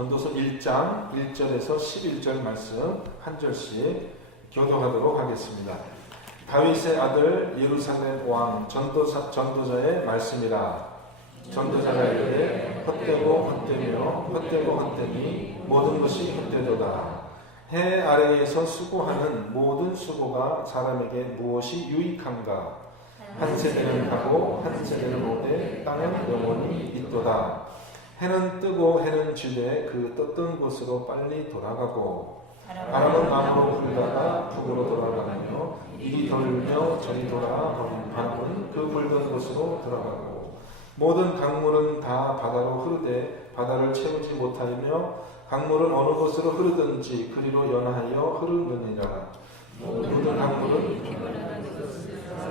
전도서 1장 1절에서 11절 말씀 한 절씩 교독하도록 하겠습니다. 다윗의 아들 예루살렘 왕 전도자의 말씀이라. 전도자가 이르되 헛되고 헛되며 헛되고 헛되니 모든 것이 헛되도다. 해 아래에서 수고하는 모든 수고가 사람에게 무엇이 유익한가? 한 세대는 가고 한 세대는 오되 땅은 영원히 있도다. 해는 뜨고 해는 지되 그 떴던 곳으로 빨리 돌아가고 바람은 남으로 불다가 북으로 돌아가며 이리 돌며 저리 돌아 바람은 그 불던 곳으로 돌아가고 모든 강물은 다 바다로 흐르되 바다를 채우지 못하며 강물은 어느 곳으로 흐르든지 그리로 연하여 흐르느니라. 모든 강물은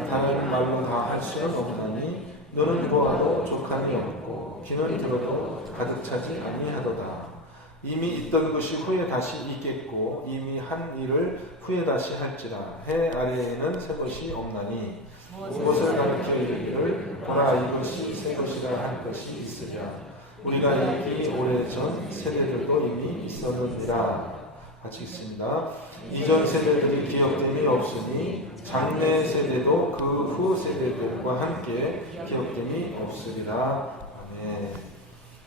다른 말로 다 할 수는 없나니 너는 보아도 족함이 없고 귀는 들어도 가득 차지 아니하도다. 이미 있던 것이 후에 다시 있겠고 이미 한 일을 후에 다시 할지라. 해 아래에는 새 것이 없나니 무엇을 가르쳐 이르기를 보라 이것이 새 것이라 할 것이 있으랴. 우리가 읽기 오래전 세대들도 이미 있었느니라. 같이 읽습니다. 이전 세대들이 기억됨이 없으니 장래 세대도 그 후 세대들과 함께 기억됨이 없으리라. 아멘.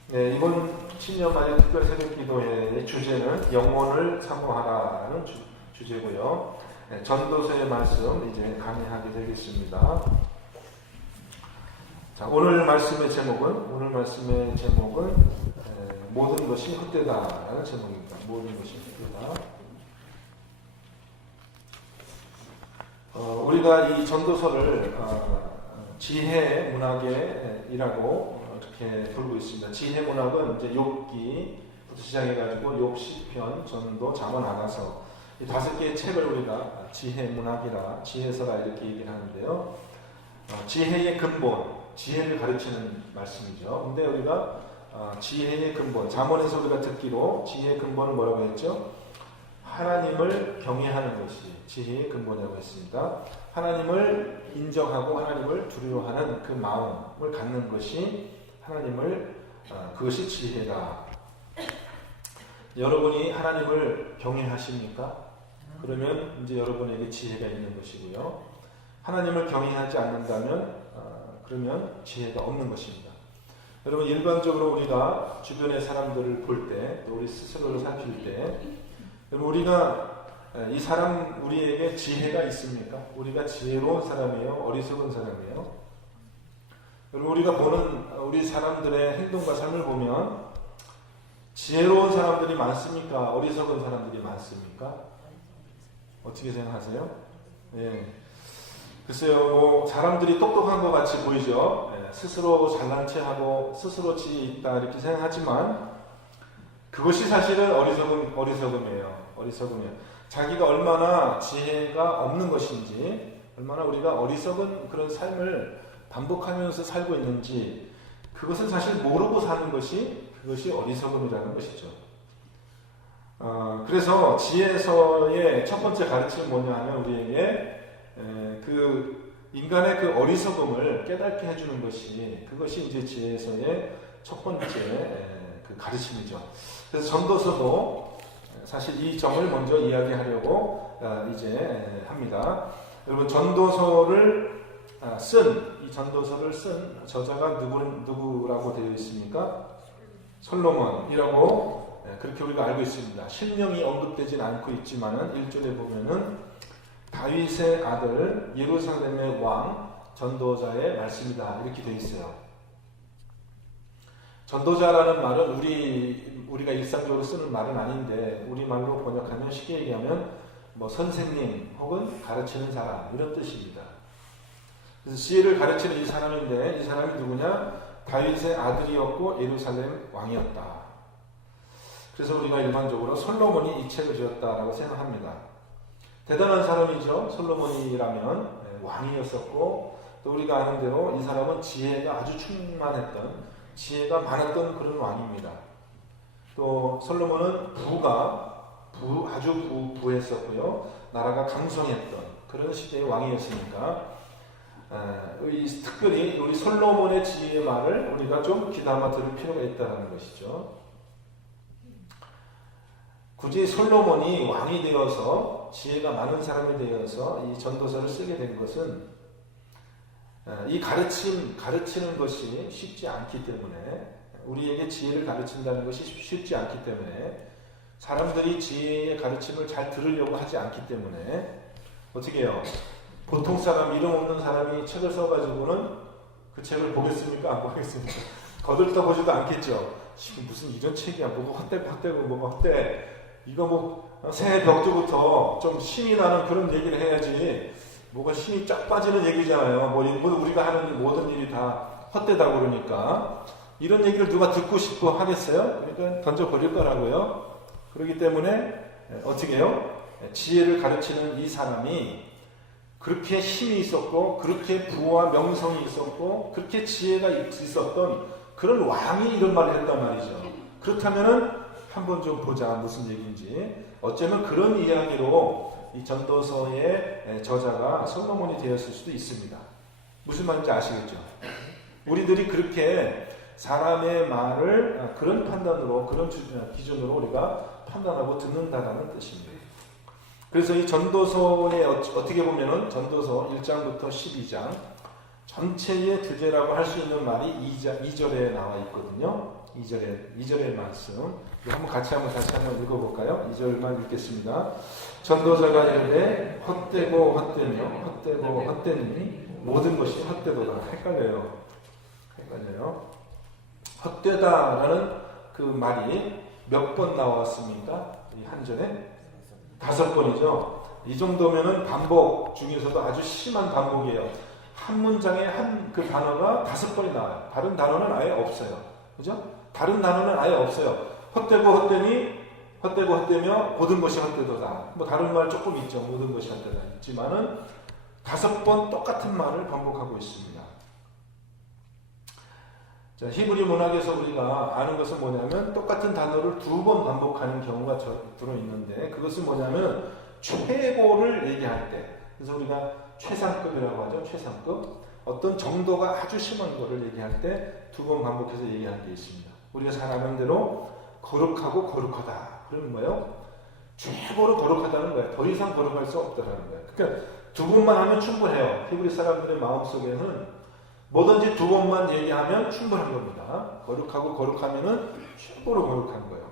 네, 이번 신년맞이 특별 새벽 기도회의 주제는 영혼을 사모하라는 주제고요. 네, 전도서의 말씀 이제 강의하게 되겠습니다. 자, 오늘 말씀의 제목은 모든 것이 헛되다라는 제목입니다. 모든 것이 헛되다. 우리가 이 전도서를 지혜 문학이라고 이렇게 부르고 있습니다. 지혜 문학은 이제 욥기부터 시작해가지고 욥, 시편, 전도, 잠언, 아가서 이 5개의 책을 우리가 지혜 문학이라, 지혜서라 이렇게 얘기를 하는데요. 지혜의 근본, 지혜를 가르치는 말씀이죠. 근데 우리가 지혜의 근본, 잠언에서 우리가 듣기로 지혜의 근본은 뭐라고 했죠? 하나님을 경외하는 것이 지혜의 근본이라고 했습니다. 하나님을 인정하고 하나님을 두려워하는 그 마음을 갖는 것이 그것이 지혜다. 여러분이 하나님을 경외하십니까? 그러면 이제 여러분에게 지혜가 있는 것이고요. 하나님을 경외하지 않는다면 그러면 지혜가 없는 것입니다. 여러분, 일반적으로 우리가 주변의 사람들을 볼 때, 또 우리 스스로를 살필 때, 우리가 이 사람 우리에게 지혜가 있습니까? 우리가 지혜로운 사람이에요? 어리석은 사람이에요? 여러분, 우리가 보는 우리 사람들의 행동과 삶을 보면 지혜로운 사람들이 많습니까? 어리석은 사람들이 많습니까? 어떻게 생각하세요? 예. 글쎄요, 사람들이 똑똑한 것 같이 보이죠? 예. 스스로 잘난 체하고 스스로 지혜 있다 이렇게 생각하지만 그것이 사실은 어리석음이에요. 자기가 얼마나 지혜가 없는 것인지, 얼마나 우리가 어리석은 그런 삶을 반복하면서 살고 있는지, 그것을 사실 모르고 사는 그것이 어리석음이라는 것이죠. 그래서 지혜서의 첫 번째 가르침이 뭐냐 하면 우리에게 그 인간의 그 어리석음을 깨닫게 해주는 그것이 이제 지혜서의 첫 번째 그 가르침이죠. 그래서 전도서도 사실 이 점을 먼저 이야기하려고 이제 합니다. 여러분, 이 전도서를 쓴 저자가 누구라고 되어 있습니까? 솔로몬이라고 그렇게 우리가 알고 있습니다. 실명이 언급되진 않고 있지만은 1절에 보면은 다윗의 아들 예루살렘의 왕 전도자의 말씀이다 이렇게 되어 있어요. 전도자라는 말은 우리가 일상적으로 쓰는 말은 아닌데 우리말로 번역하면 쉽게 얘기하면 선생님 혹은 가르치는 사람 이런 뜻입니다. 그래서 지혜를 가르치는 이 사람인데 이 사람이 누구냐? 다윗의 아들이었고 예루살렘 왕이었다. 그래서 우리가 일반적으로 솔로몬이 이 책을 지었다라고 생각합니다. 대단한 사람이죠. 솔로몬이라면 왕이었었고 또 우리가 아는 대로 이 사람은 지혜가 아주 충만했던 지혜가 많았던 그런 왕입니다. 또 솔로몬은 아주 부했었고요. 나라가 강성했던 그런 시대의 왕이었으니까 특별히 우리 솔로몬의 지혜의 말을 우리가 좀 귀담아 들을 필요가 있다는 것이죠. 굳이 솔로몬이 왕이 되어서 지혜가 많은 사람이 되어서 이 전도서를 쓰게 된 것은 이 가르치는 것이 쉽지 않기 때문에, 우리에게 지혜를 가르친다는 것이 쉽지 않기 때문에, 사람들이 지혜의 가르침을 잘 들으려고 하지 않기 때문에 어떻게 해요? 보통 사람, 이름 없는 사람이 책을 써가지고는 그 책을 보겠습니까? 안 보겠습니까? 거들떠보지도 않겠죠. 무슨 이런 책이야, 뭐가 헛되고 뭐가 헛돼, 이거 뭐 새해 벽두부터 좀 신이 나는 그런 얘기를 해야지, 뭐가 신이 쫙 빠지는 얘기잖아요. 뭐 우리가 하는 모든 일이 다 헛되다고 그러니까 이런 얘기를 누가 듣고 싶어 하겠어요? 그러니까 던져버릴 거라고요. 그렇기 때문에 어떻게 해요? 지혜를 가르치는 이 사람이 그렇게 힘이 있었고, 그렇게 부와 명성이 있었고, 그렇게 지혜가 있었던 그런 왕이 이런 말을 했단 말이죠. 그렇다면은 한번 좀 보자, 무슨 얘기인지. 어쩌면 그런 이야기로 이 전도서의 저자가 솔로몬이 되었을 수도 있습니다. 무슨 말인지 아시겠죠? 우리들이 그렇게 사람의 말을 그런 판단으로, 그런 기준으로 우리가 판단하고 듣는다라는 뜻입니다. 그래서 이 전도서에 어떻게 보면은 전도서 1장부터 12장 전체의 주제라고 할 수 있는 말이 2절에 나와 있거든요. 2절의 말씀. 다시 한번 읽어볼까요? 2절만 읽겠습니다. 전도자가 이르되 헛되고 헛되니 모든 것이 헛되도다. 헷갈려요. 헛되다라는 그 말이 몇 번 나왔습니까? 이 한 절에 5번이죠. 이 정도면은 반복 중에서도 아주 심한 반복이에요. 한 문장에 그 단어가 5번이 나와요. 다른 단어는 아예 없어요. 그죠? 다른 단어는 아예 없어요. 헛되며 모든 것이 헛되도다. 뭐 다른 말 조금 있죠. 모든 것이 헛되다 있지만은 5번 똑같은 말을 반복하고 있습니다. 자, 히브리 문학에서 우리가 아는 것은 뭐냐면 똑같은 단어를 2번 반복하는 경우가 들어있는데, 그것은 뭐냐면 최고를 얘기할 때, 그래서 우리가 최상급이라고 하죠. 최상급. 어떤 정도가 아주 심한 거를 얘기할 때 2번 반복해서 얘기할 게 있습니다. 우리가 잘 아는 대로 거룩하고 거룩하다. 그러는 거예요. 최고로 거룩하다는 거예요. 더 이상 거룩할 수 없다는 거예요. 그러니까 2번만 하면 충분해요. 히브리 사람들의 마음속에는 뭐든지 2번만 얘기하면 충분한 겁니다. 거룩하고 거룩하면은 최고로 거룩한 거예요.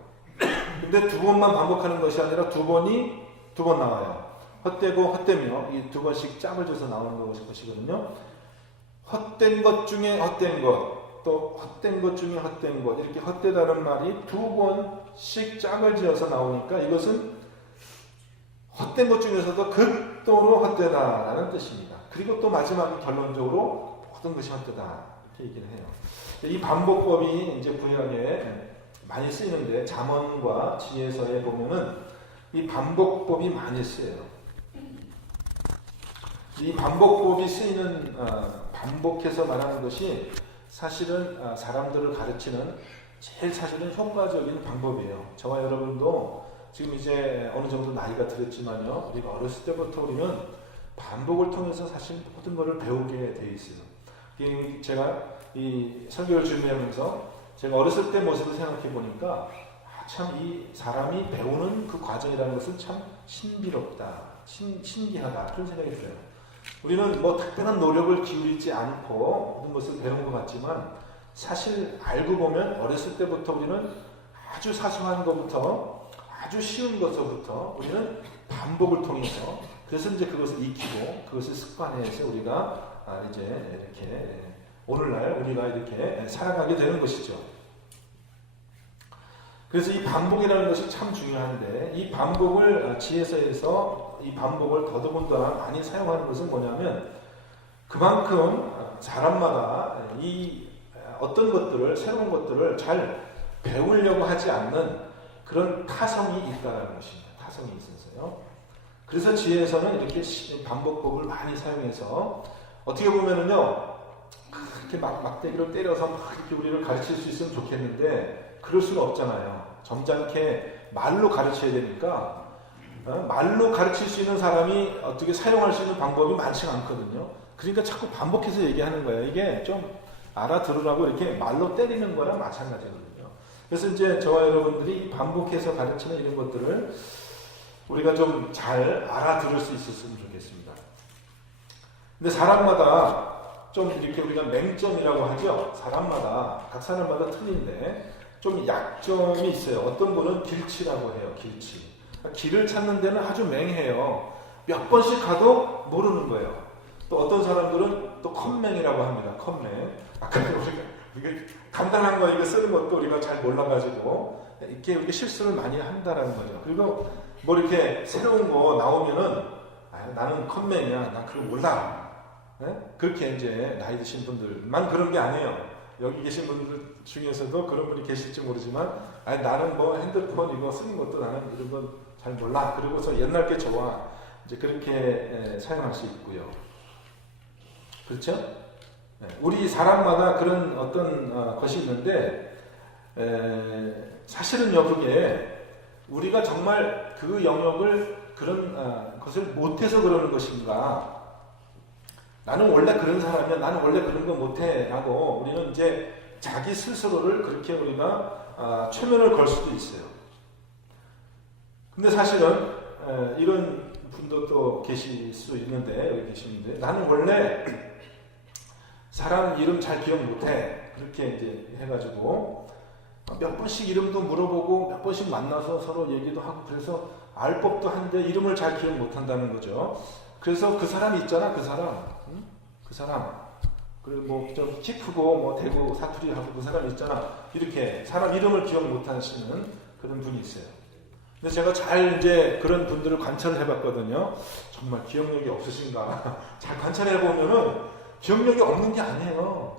근데 2번만 반복하는 것이 아니라 2번 나와요. 헛되고 헛되며, 이 2번씩 짝을 줘서 나오는 것이거든요. 헛된 것 중에 헛된 것, 또 헛된 것 중에 헛된 것, 이렇게 헛되다는 말이 2번씩 짝을 지어서 나오니까 이것은 헛된 것 중에서도 극도로 헛되다라는 뜻입니다. 그리고 또 마지막 결론적으로 모든 것이 헛되다 이렇게 얘기를 해요. 이 반복법이 이제 구약에 많이 쓰이는데, 잠언과 지혜서에 보면은 이 반복법이 많이 쓰여요. 이 반복법이 쓰이는, 반복해서 말하는 것이 사실은 사람들을 가르치는 제일 사실은 효과적인 방법이에요. 저와 여러분도 지금 이제 어느 정도 나이가 들었지만요, 우리가 어렸을 때부터 우리는 반복을 통해서 사실 모든 것을 배우게 돼 있어요. 제가 이 설교를 준비하면서 제가 어렸을 때 모습을 생각해 보니까 참 이 사람이 배우는 그 과정이라는 것은 참 신비롭다, 신기하다, 그런 생각이 들어요. 우리는 뭐 특별한 노력을 기울이지 않고 모든 것을 배운 것 같지만, 사실 알고 보면 어렸을 때부터 우리는 아주 사소한 것부터 아주 쉬운 것부터 우리는 반복을 통해서, 그래서 이제 그것을 익히고 그것을 습관해서 우리가 이제 이렇게 오늘날 우리가 이렇게 살아가게 되는 것이죠. 그래서 이 반복이라는 것이 참 중요한데, 이 반복을 지혜서에서 이 반복을 더더군다나 많이 사용하는 것은 뭐냐면, 그만큼 사람마다 이 어떤 것들을, 새로운 것들을 잘 배우려고 하지 않는 그런 타성이 있다는 것입니다. 타성이 있어서요. 그래서 지혜에서는 이렇게 반복법을 많이 사용해서 어떻게 보면은요, 그렇게 막대기로 때려서 막 이렇게 우리를 가르칠 수 있으면 좋겠는데, 그럴 수는 없잖아요. 점잖게 말로 가르쳐야 되니까, 말로 가르칠 수 있는 사람이 어떻게 사용할 수 있는 방법이 많지가 않거든요. 그러니까 자꾸 반복해서 얘기하는 거예요. 이게 좀 알아들으라고 이렇게 말로 때리는 거랑 마찬가지거든요. 그래서 이제 저와 여러분들이 반복해서 가르치는 이런 것들을 우리가 좀 잘 알아들을 수 있었으면 좋겠습니다. 근데 사람마다 좀 이렇게 우리가 맹점이라고 하죠. 사람마다, 각 사람마다 틀린데 좀 약점이 있어요. 어떤 분은 길치라고 해요. 길치. 길을 찾는 데는 아주 맹해요. 몇 번씩 가도 모르는 거예요. 또 어떤 사람들은 또 컴맹이라고 합니다. 컴맹. 아까 우리가 간단한 거 이거 쓰는 것도 우리가 잘 몰라가지고 이렇게 실수를 많이 한다라는 거죠. 그리고 뭐 이렇게 새로운 거 나오면은 나는 컴맹이야. 난 그걸 몰라. 네? 그렇게 이제 나이 드신 분들만 그런 게 아니에요. 여기 계신 분들 중에서도 그런 분이 계실지 모르지만 나는 뭐 핸드폰 이거 쓰는 것도 나는 이런 건 잘 몰라. 그리고서 옛날 게 좋아. 이제 그렇게 사용할 수 있고요. 그렇죠? 우리 사람마다 그런 어떤 것이 있는데 사실은요 그게 우리가 정말 그 영역을 그런 것을 못해서 그러는 것인가? 나는 원래 그런 사람이야. 나는 원래 그런 거 못해. 라고 우리는 이제 자기 스스로를 그렇게 우리가 최면을 걸 수도 있어요. 근데 사실은 이런 분도 계실 수 있는데 여기 계시는데 나는 원래 사람 이름 잘 기억 못해. 그렇게 이제 해가지고 몇 번씩 이름도 물어보고 몇 번씩 만나서 서로 얘기도 하고 그래서 알 법도 한데 이름을 잘 기억 못한다는 거죠. 그래서 그 사람이 있잖아. 그 사람. 그 사람. 그리고 뭐 좀 키 크고 뭐 대구 사투리 하고 그 사람 있잖아. 이렇게 사람 이름을 기억 못하시는 그런 분이 있어요. 근데 제가 잘 이제 그런 분들을 관찰을 해봤거든요. 정말 기억력이 없으신가. 잘 관찰해보면은 기억력이 없는 게 아니에요.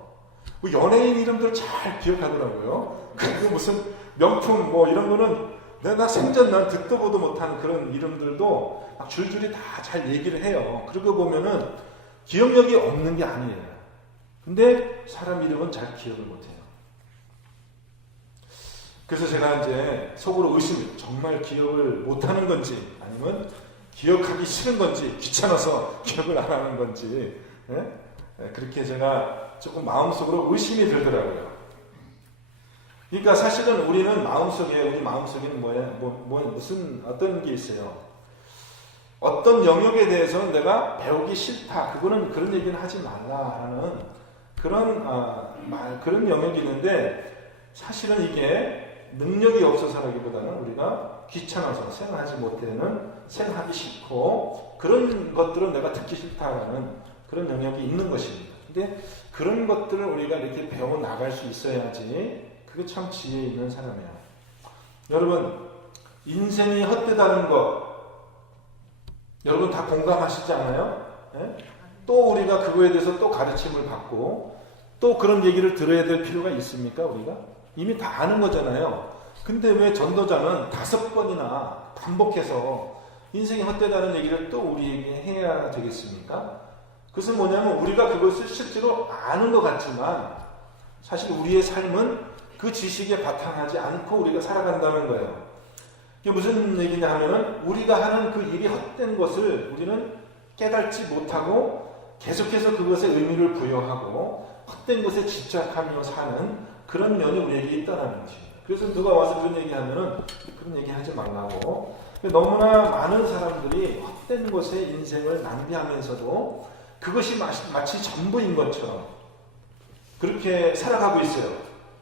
뭐 연예인 이름들 잘 기억하더라고요. 그리고 무슨 명품 뭐 이런 거는 내가 생전 난 듣도 보도 못하는 그런 이름들도 막 줄줄이 다 잘 얘기를 해요. 그러고 보면은 기억력이 없는 게 아니에요. 근데 사람 이름은 잘 기억을 못해요. 그래서 제가 이제 속으로 의심해요. 정말 기억을 못하는 건지 아니면 기억하기 싫은 건지 귀찮아서 기억을 안 하는 건지 그렇게 제가 조금 마음속으로 의심이 들더라고요. 그러니까 사실은 우리는 우리 마음속에는 무슨 어떤 게 있어요. 어떤 영역에 대해서는 내가 배우기 싫다. 그거는 그런 얘기는 하지 말라라는 그런 영역이 있는데 사실은 이게 능력이 없어서라기보다는 우리가 귀찮아서 생각하기 싫고 그런 것들은 내가 듣기 싫다라는 그런 영역이 있는 것입니다. 근데 그런 것들을 우리가 이렇게 배워 나갈 수 있어야지 그게 참 지혜 있는 사람이에요. 여러분 인생이 헛되다는 것 여러분 다 공감하시지 않아요? 네? 또 우리가 그거에 대해서 또 가르침을 받고 또 그런 얘기를 들어야 될 필요가 있습니까? 우리가? 이미 다 아는 거잖아요. 근데 왜 전도자는 5번이나 반복해서 인생이 헛되다는 얘기를 또 우리에게 해야 되겠습니까? 그것은 뭐냐면 우리가 그것을 실제로 아는 것 같지만 사실 우리의 삶은 그 지식에 바탕하지 않고 우리가 살아간다는 거예요. 이게 무슨 얘기냐 하면은 우리가 하는 그 일이 헛된 것을 우리는 깨닫지 못하고 계속해서 그것에 의미를 부여하고 헛된 것에 집착하며 사는 그런 면이 우리에게 있다는 것입니다. 그래서 누가 와서 그런 얘기하면은 그런 얘기 하지 말라고. 너무나 많은 사람들이 헛된 것에 인생을 낭비하면서도 그것이 마치 전부인 것처럼 그렇게 살아가고 있어요.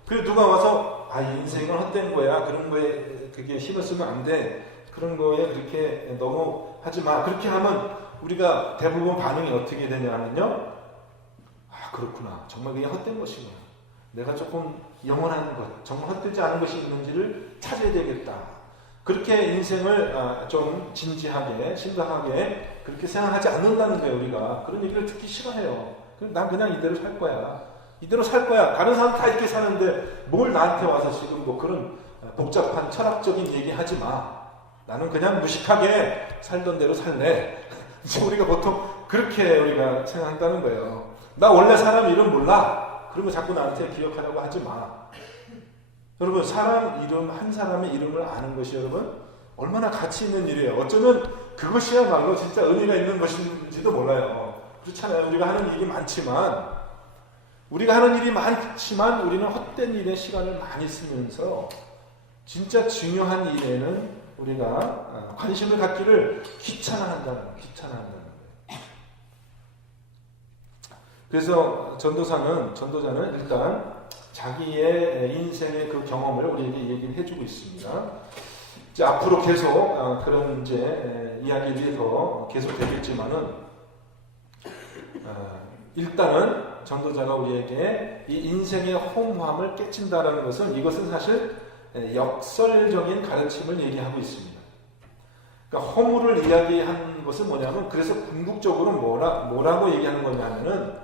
그래서 누가 와서 인생은 헛된 거야. 그런 거에 그게 힘을 쓰면 안 돼. 그런 거에 그렇게 너무 하지 마. 그렇게 하면 우리가 대부분 반응이 어떻게 되냐면요. 그렇구나. 정말 그게 헛된 것이구나. 내가 조금 영원한 것, 정말 헛되지 않은 것이 있는지를 찾아야 되겠다. 그렇게 인생을 좀 진지하게, 심각하게 그렇게 생각하지 않는다는 거예요, 우리가. 그런 얘기를 듣기 싫어해요. 난 그냥 이대로 살 거야. 이대로 살 거야. 다른 사람 다 이렇게 사는데 뭘 나한테 와서 지금 뭐 그런 복잡한 철학적인 얘기 하지 마. 나는 그냥 무식하게 살던 대로 살래. 우리가 보통 그렇게 우리가 생각한다는 거예요. 나 원래 사람 이름 몰라. 그러면 자꾸 나한테 기억하라고 하지 마. 여러분 사람 이름 한 사람의 이름을 아는 것이 여러분 얼마나 가치 있는 일이에요. 어쩌면 그것이야말로 진짜 의미가 있는 것인지도 몰라요. 그렇잖아요. 우리가 하는 얘기 많지만 우리가 하는 일이 많지만 우리는 헛된 일에 시간을 많이 쓰면서 진짜 중요한 일에는 우리가 관심을 갖기를 귀찮아한다는 거예요. 그래서 전도자는 일단 자기의 인생의 그 경험을 우리에게 얘기를 해주고 있습니다. 이제 앞으로 계속 그런 이제 이야기들이 더 계속 되겠지만은 일단은 전도자가 우리에게 이 인생의 허무함을 깨친다라는 것은 이것은 사실 역설적인 가르침을 얘기하고 있습니다. 그러니까 허무를 이야기한 것은 뭐냐면 그래서 궁극적으로 뭐라고 얘기하는 거냐면은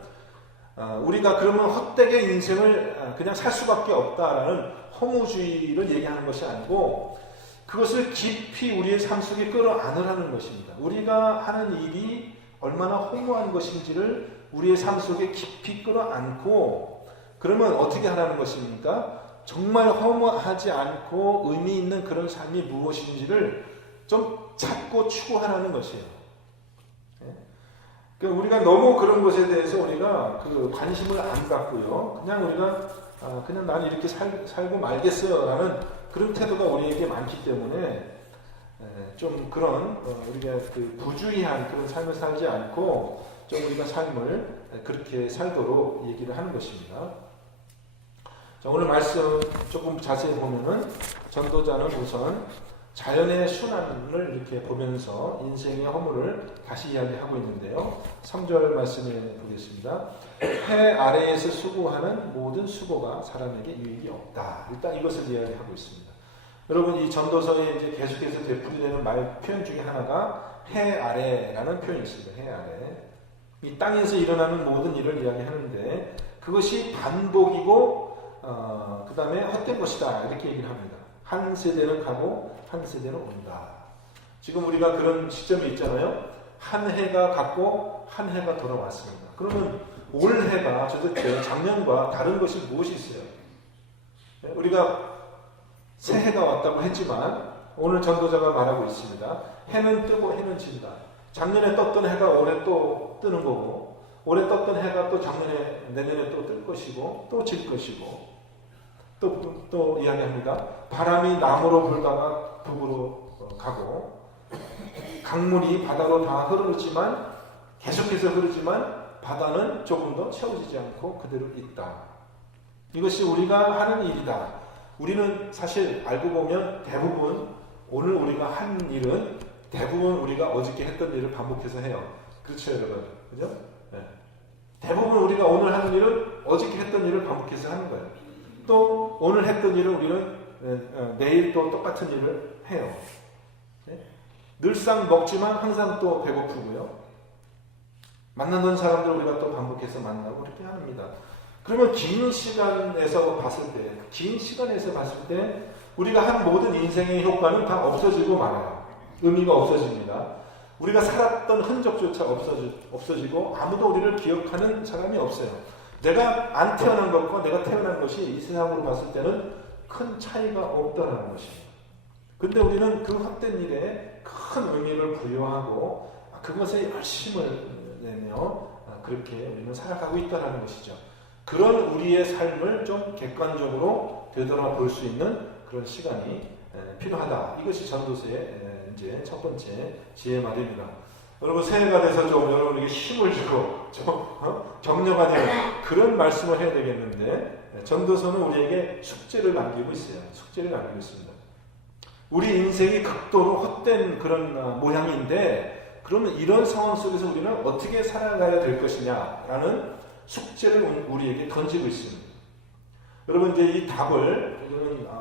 우리가 그러면 헛되게 인생을 그냥 살 수밖에 없다라는 허무주의를 얘기하는 것이 아니고 그것을 깊이 우리의 삶 속에 끌어안으라는 것입니다. 우리가 하는 일이 얼마나 허무한 것인지를 우리의 삶 속에 깊이 끌어안고 그러면 어떻게 하라는 것입니까? 정말 허무하지 않고 의미 있는 그런 삶이 무엇인지를 좀 찾고 추구하라는 것이에요. 그러니까 우리가 너무 그런 것에 대해서 우리가 그 관심을 안 갖고요. 그냥 우리가 그냥 난 이렇게 살고 말겠어요라는 그런 태도가 우리에게 많기 때문에 좀 그런 우리가 그 부주의한 그런 삶을 살지 않고 좀 우리가 삶을 그렇게 살도록 얘기를 하는 것입니다. 자, 오늘 말씀 조금 자세히 보면은 전도자는 우선 자연의 순환을 이렇게 보면서 인생의 허물을 다시 이야기하고 있는데요. 3절 말씀에 보겠습니다. 해 아래에서 수고하는 모든 수고가 사람에게 유익이 없다. 일단 이것을 이야기하고 있습니다. 여러분 이 전도서에 이제 계속해서 되풀이되는 말 표현 중에 하나가 해 아래라는 표현이 있습니다. 해 아래. 이 땅에서 일어나는 모든 일을 이야기하는데 그것이 반복이고 그 다음에 헛된 것이다 이렇게 얘기를 합니다. 한 세대는 가고 한 세대는 온다. 지금 우리가 그런 시점이 있잖아요. 한 해가 갔고 한 해가 돌아왔습니다. 그러면 올 해가 도대체 작년과 다른 것이 무엇이 있어요? 우리가 새해가 왔다고 했지만 오늘 전도자가 말하고 있습니다. 해는 뜨고 해는 진다. 작년에 떴던 해가 올해 또 뜨는 거고 올해 떴던 해가 또 내년에 또 뜰 것이고 또 질 것이고 또 이야기합니다. 바람이 남으로 불다가 북으로 가고 강물이 바다로 다 흐르지만 계속해서 흐르지만 바다는 조금 더 채워지지 않고 그대로 있다. 이것이 우리가 하는 일이다. 우리는 사실 알고 보면 대부분 오늘 우리가 한 일은 대부분 우리가 어저께 했던 일을 반복해서 해요. 그렇죠 여러분? 그죠? 네. 대부분 우리가 오늘 하는 일은 어저께 했던 일을 반복해서 하는 거예요. 또 오늘 했던 일을 우리는 내일 또 똑같은 일을 해요. 네? 늘상 먹지만 항상 또 배고프고요. 만나던 사람들 우리가 또 반복해서 만나고 그렇게 합니다. 그러면 긴 시간에서 봤을 때 우리가 한 모든 인생의 효과는 다 없어지고 말아요. 의미가 없어집니다. 우리가 살았던 흔적조차 없어지고 아무도 우리를 기억하는 사람이 없어요. 내가 안 태어난 것과 내가 태어난 것이 이 세상으로 봤을 때는 큰 차이가 없다는 것입니다. 근데 우리는 그 헛된 일에 큰 의미를 부여하고 그것에 열심을 내며 그렇게 우리는 살아가고 있다는 것이죠. 그런 우리의 삶을 좀 객관적으로 되돌아볼 수 있는 그런 시간이 필요하다. 이것이 전도서의 이제 첫 번째 지혜 말입니다. 여러분 새해가 돼서 좀 여러분에게 힘을 주고 좀 격려가 되는 그런 말씀을 해야 되겠는데 전도서는 우리에게 숙제를 남기고 있어요. 숙제를 남기고 있습니다. 우리 인생이 극도로 헛된 그런 모양인데 그러면 이런 상황 속에서 우리는 어떻게 살아가야 될 것이냐라는 숙제를 우리에게 던지고 있습니다. 여러분 이제 이 답을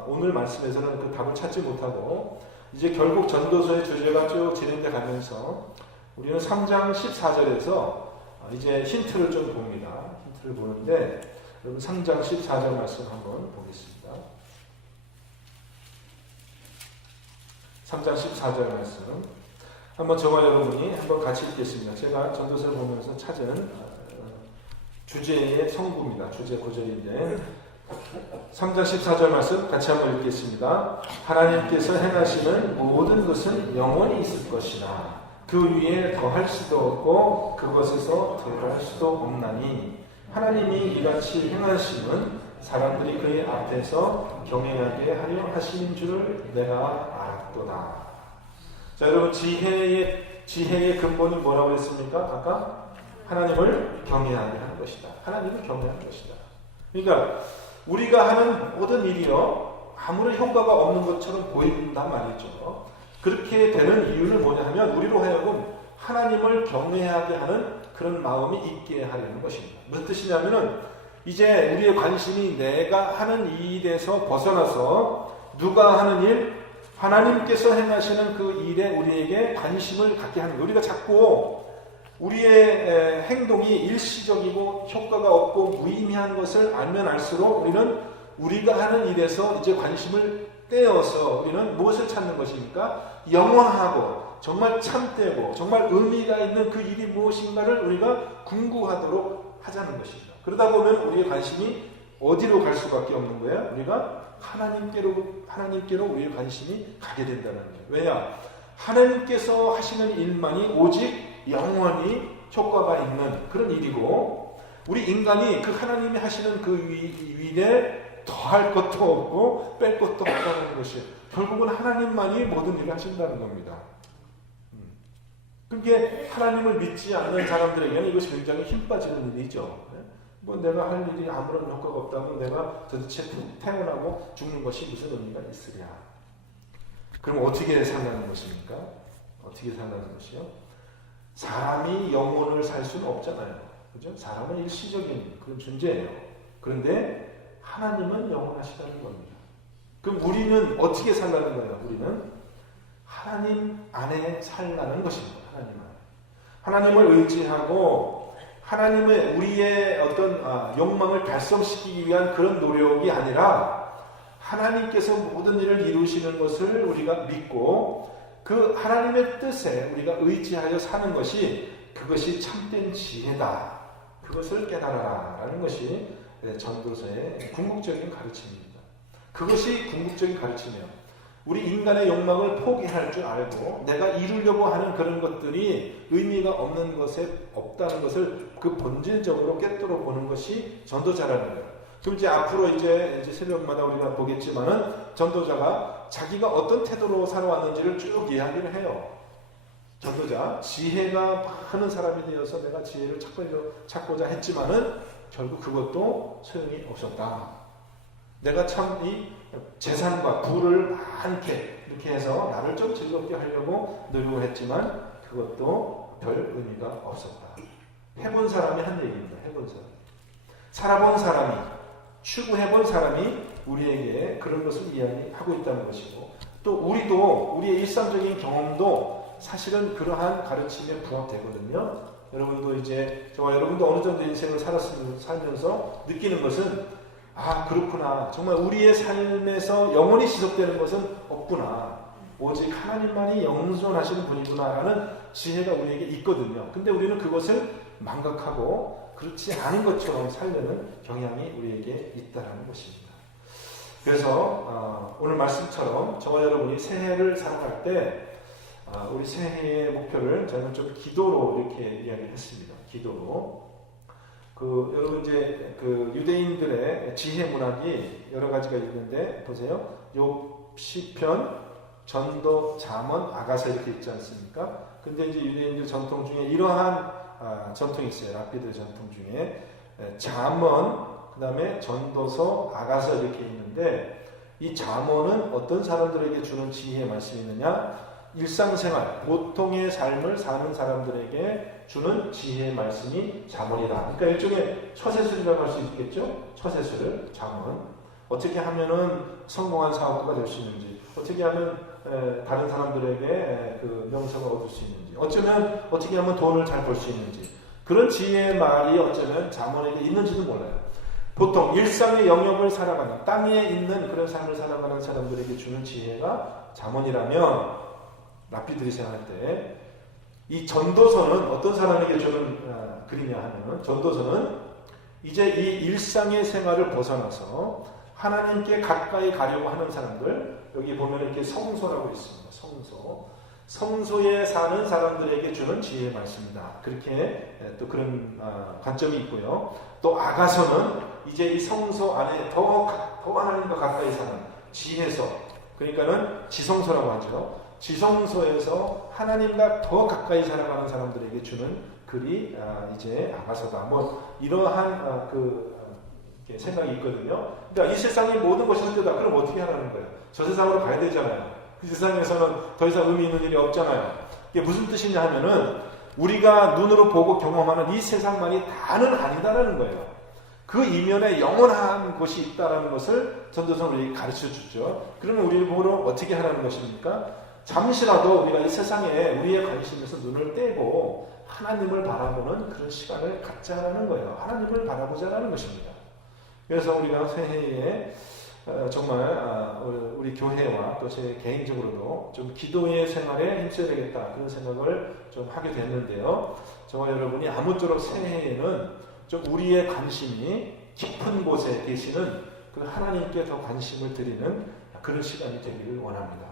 오늘 말씀에서는 그 답을 찾지 못하고 이제 결국 전도서의 주제가 쭉 진행돼 가면서 우리는 3장 14절에서 이제 힌트를 좀 봅니다. 힌트를 보는데 여러분 3장 14절 말씀 한번 보겠습니다. 3장 14절 말씀 한번 저와 여러분이 한번 같이 읽겠습니다. 제가 전도서를 보면서 찾은 주제의 성구입니다. 주제 구절인데 3장 14절 말씀 같이 한번 읽겠습니다. 하나님께서 행하시는 모든 것은 영원히 있을 것이나 그 위에 더할 수도 없고 그것에서 덜할 수도 없나니 하나님이 이같이 행하심은 사람들이 그의 앞에서 경외하게 하려 하시는 줄을 내가 알았도다. 자, 여러분, 지혜의 근본이 뭐라고 했습니까? 아까 하나님을 경외하게 하는 것이다. 하나님을 경외하는 것이다. 그러니까 우리가 하는 모든 일이요, 아무런 효과가 없는 것처럼 보인단 말이죠. 그렇게 되는 이유는 뭐냐 하면 우리로 하여금 하나님을 경외하게 하는 그런 마음이 있게 하려는 것입니다. 무슨 뜻이냐면은 이제 우리의 관심이 내가 하는 일에서 벗어나서 누가 하는 일, 하나님께서 행하시는 그 일에 우리에게 관심을 갖게 하는 거예요. 우리가 자꾸 우리의 행동이 일시적이고 효과가 없고 무의미한 것을 알면 알수록 우리는 우리가 하는 일에서 이제 관심을 떼어서 우리는 무엇을 찾는 것입니까? 영원하고 정말 참되고 정말 의미가 있는 그 일이 무엇인가를 우리가 궁구하도록 하자는 것입니다. 그러다 보면 우리의 관심이 어디로 갈 수밖에 없는 거예요? 우리가 하나님께로 우리의 관심이 가게 된다는 거예요. 왜냐? 하나님께서 하시는 일만이 오직 영원히 효과가 있는 그런 일이고, 우리 인간이 그 하나님이 하시는 그 일에 더할 것도 없고 뺄 것도 없다는 것이 결국은 하나님만이 모든 일을 하신다는 겁니다. 그게 하나님을 믿지 않는 사람들에게는 이것이 굉장히 힘 빠지는 일이죠. 뭐 내가 할 일이 아무런 효과가 없다면 내가 도대체 태어나고 죽는 것이 무슨 의미가 있으랴. 그럼 어떻게 살라는 것입니까? 어떻게 살라는 것이요? 사람이 영혼을 살 수는 없잖아요. 그죠? 사람은 일시적인 그런 존재예요. 그런데 하나님은 영원하시다는 겁니다. 그럼 우리는 어떻게 살라는 거예요? 우리는 하나님 안에 살라는 것입니다. 하나님을 의지하고 하나님의 우리의 어떤 욕망을 달성시키기 위한 그런 노력이 아니라 하나님께서 모든 일을 이루시는 것을 우리가 믿고 그 하나님의 뜻에 우리가 의지하여 사는 것이 그것이 참된 지혜다. 그것을 깨달아라 라는 것이 전도서의 궁극적인 가르침입니다. 그것이 궁극적인 가르침이에요. 우리 인간의 욕망을 포기할 줄 알고 내가 이루려고 하는 그런 것들이 의미가 없는 것에 없다는 것을 그 본질적으로 깨뜨려 보는 것이 전도자라는 거예요. 그럼 이제 앞으로 이제 새벽마다 우리가 보겠지만은 전도자가 자기가 어떤 태도로 살아왔는지를 쭉 이야기를 해요. 전도자, 지혜가 많은 사람이 되어서 내가 지혜를 찾고자 했지만은 결국 그것도 소용이 없었다. 내가 참 이 재산과 부를 많게 이렇게 해서 나를 좀 즐겁게 하려고 노력을 했지만 그것도 별 의미가 없었다. 해본 사람이 한 얘기입니다. 해본 사람. 살아본 사람이, 추구해본 사람이 우리에게 그런 것을 이야기하고 있다는 것이고, 또 우리도 우리의 일상적인 경험도 사실은 그러한 가르침에 부합되거든요. 여러분도 이제 저와 여러분도 어느 정도 인생을 살면서 느끼는 것은 그렇구나. 정말 우리의 삶에서 영원히 지속되는 것은 없구나. 오직 하나님만이 영존하시는 분이구나 라는 지혜가 우리에게 있거든요. 근데 우리는 그것을 망각하고 그렇지 않은 것처럼 살려는 경향이 우리에게 있다는 것입니다. 그래서 오늘 말씀처럼 저와 여러분이 새해를 살아갈 때 우리 새해의 목표를 저는 좀 기도로 이렇게 이야기했습니다. 기도로. 여러분 이제 유대인들의 지혜 문학이 여러 가지가 있는데 보세요. 욥, 시편, 전도, 잠언, 아가서 이렇게 있지 않습니까? 근데 이제 유대인들 전통 중에 이러한 전통이 있어요. 라피드 전통 중에 잠언, 그 다음에 전도서, 아가서 이렇게 있는데 이 잠언은 어떤 사람들에게 주는 지혜의 말씀이 있느냐? 일상생활, 보통의 삶을 사는 사람들에게 주는 지혜의 말씀이 잠언이다. 그러니까 일종의 처세술이라고 할 수 있겠죠? 처세술, 잠언. 어떻게 하면은 성공한 사업가가 될 수 있는지, 어떻게 하면 다른 사람들에게 그 명성을 얻을 수 있는지, 어떻게 하면 돈을 잘 벌 수 있는지, 그런 지혜의 말이 어쩌면 잠언에게 있는지도 몰라요. 보통 일상의 영역을 살아가는, 땅 위에 있는 그런 삶을 살아가는 사람들에게 주는 지혜가 잠언이라면, 라피들이 생각할 때 이 전도서는 어떤 사람에게 주는 글이냐 하면, 전도서는 이제 이 일상의 생활을 벗어나서 하나님께 가까이 가려고 하는 사람들, 여기 보면 이렇게 성소라고 있습니다. 성소. 성소에 사는 사람들에게 주는 지혜의 말씀이다. 그렇게 또 그런 관점이 있고요. 또 아가서는 이제 이 성소 안에 더 하나님과 가까이 사는 지혜서, 그러니까는 지성소라고 하죠. 지성소에서 하나님과 더 가까이 살아가는 사람들에게 주는 글이 이제 아가서다. 뭐 이러한 생각이 있거든요. 그러니까 이 세상의 모든 것이 헛되다. 그럼 어떻게 하라는 거예요? 저 세상으로 가야 되잖아요. 그 세상에서는 더 이상 의미 있는 일이 없잖아요. 이게 무슨 뜻이냐 하면은 우리가 눈으로 보고 경험하는 이 세상만이 다는 아니다라는 거예요. 그 이면에 영원한 곳이 있다라는 것을 전도서는 가르쳐 주죠. 그러면 우리를 보러 어떻게 하라는 것입니까? 잠시라도 우리가 이 세상에 우리의 관심에서 눈을 떼고 하나님을 바라보는 그런 시간을 갖자라는 거예요. 하나님을 바라보자라는 것입니다. 그래서 우리가 새해에 정말 우리 교회와 또 제 개인적으로도 좀 기도의 생활에 힘써야 되겠다 그런 생각을 좀 하게 됐는데요. 저와 여러분이 아무쪼록 새해에는 좀 우리의 관심이 깊은 곳에 계시는 그 하나님께 더 관심을 드리는 그런 시간이 되기를 원합니다.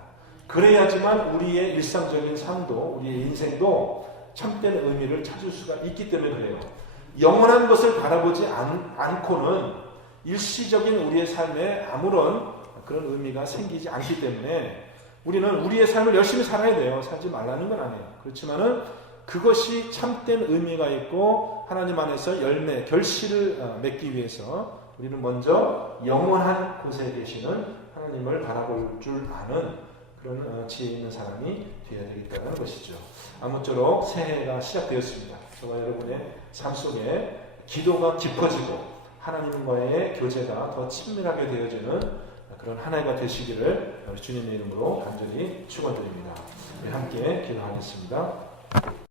그래야지만 우리의 일상적인 삶도 우리의 인생도 참된 의미를 찾을 수가 있기 때문에 그래요. 영원한 것을 바라보지 않고는 일시적인 우리의 삶에 아무런 그런 의미가 생기지 않기 때문에 우리는 우리의 삶을 열심히 살아야 돼요. 살지 말라는 건 아니에요. 그렇지만은 그것이 참된 의미가 있고 하나님 안에서 열매, 결실을 맺기 위해서 우리는 먼저 영원한 곳에 계시는 하나님을 바라볼 줄 아는 그런 지혜 있는 사람이 되어야 되겠다는 것이죠. 아무쪼록 새해가 시작되었습니다. 저와 여러분의 삶 속에 기도가 깊어지고 하나님과의 교제가 더 친밀하게 되어지는 그런 한 해가 되시기를 주님의 이름으로 간절히 축원드립니다. 함께 기도하겠습니다.